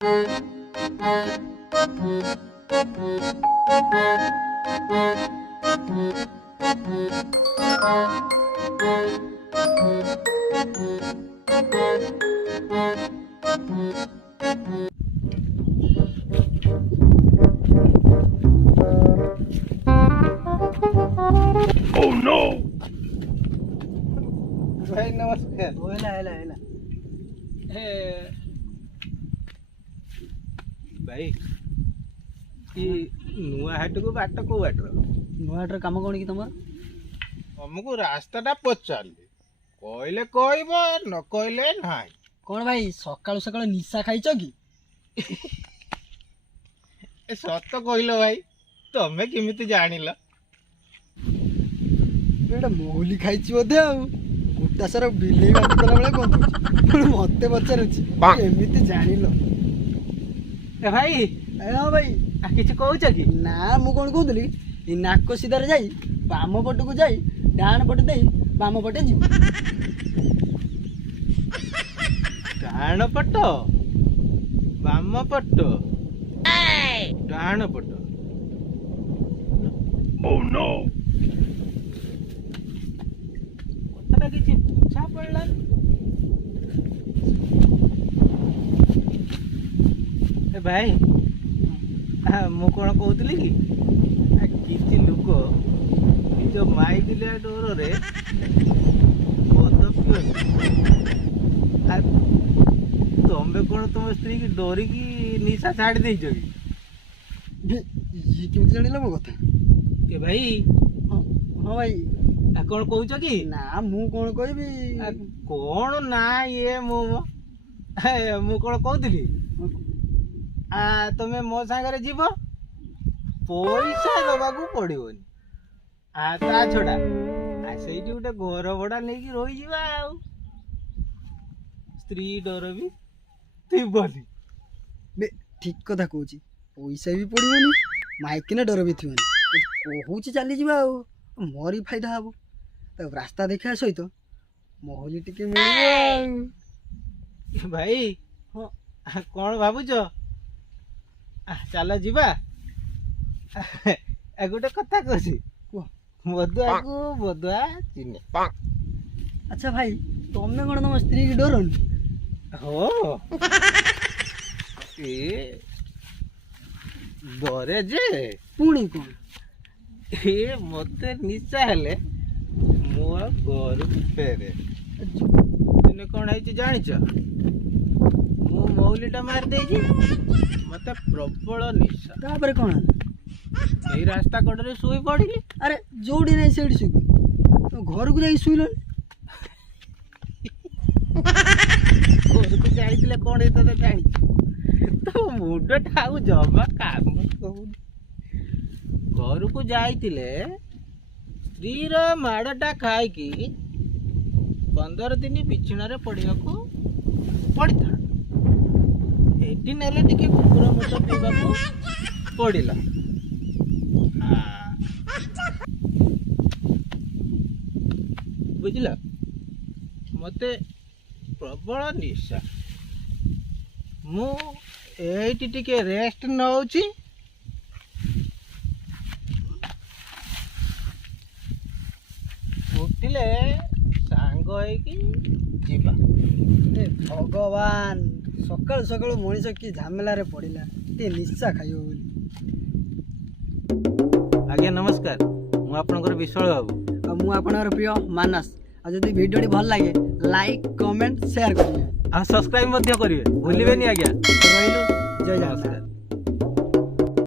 Oh no! भाई नमस्कार। भाई नुआ हाट को बाट को बाट नुआटर काम कौन कि तुम हमको रास्ता पचारे कहले कहब न कहले ना कौन भाई सकाल सकाल निशा खाइच कि सत कहल भाई तमें केमिति जानिल एटा मोहली खाइची बोधे आ गोटा सारा बिलेई बाटी कला बेले कोन पुणी मते पचारुची केमिति जानिल भाई हां भाई किसी कहूच कि ना मु कोन कहतली ई नाक सीधारे जाई बाम पट को जाई डाण पट देई बाम पटे जी डाण पट बाम पट डाण पट Oh no! कथा किसी पूछा पड़ला ए भाई मु कौन कहती कि किसी लोक निज माई दिलिया डर रे बद तमें कौन तुम स्त्री की डरिकी निशा छाड़ देच कि ये केमिति जानिल मो कथा ए भाई हां भाई कौन कहूच कि ना मु कोन कहबी कौन ना ये मु कौन कहती तुम्हें मो सांगे जीव पैसा दबा को पड़ोनी ता छड़ा से गोटे घर भड़ा नहीं रही जा स्त्री डर भी थी ठीक कथा कहूची पैसा भी पड़ोनी माइकिना डर भी थी कहूँ चली जा मोर ही फायदा हम तो रास्ता देखा सहित मोहली टिके मिल भाई हाँ कौन भावुच चल जीवा गोटे कथा कह बदुआ को बदुआ चिन्हे अच्छा भाई तुम्हें कौन तुम स्त्री की डर हो डरे जे पुणी कौन ए मत निशा हेले मो घर फेरे दिने कौन है जाच मु मौलीटा मार दे मत प्रबल निशा तापर कौन यही रास्ता कड़े शुई पड़ी अरे जोड़ी नहीं से शुई घर को जाई शुइल घर को जाइले कौन तो जानी तो मुंडटा आउ जमा काम कहूनी घर को जाइले स्त्रीर माड़टा खाई 15 दिन बिछणारे पड़िया को पड़ता एटी नेले टिके कुकुर मुठ पीवा को पड़िला बुझला मते प्रबल निशा मु एटी टिके रेस्ट नौची उठिले सांग होइकी जीवा ए भगवान सकाल सकाल मनीष कि झमेला रे पड़िला टे निशा खाइयो बोली आज्ञा नमस्कार मु आपनकर विश्वाल बाबू आ मु आपनकर प्रिय मानस आ जदि वीडियो भल लागे लाइक कमेंट शेयर करिए आ सब्सक्राइब मध्य करिवे भूलिबेनी आज्ञा रहिलो जय जगन्नाथ। नमस्कार।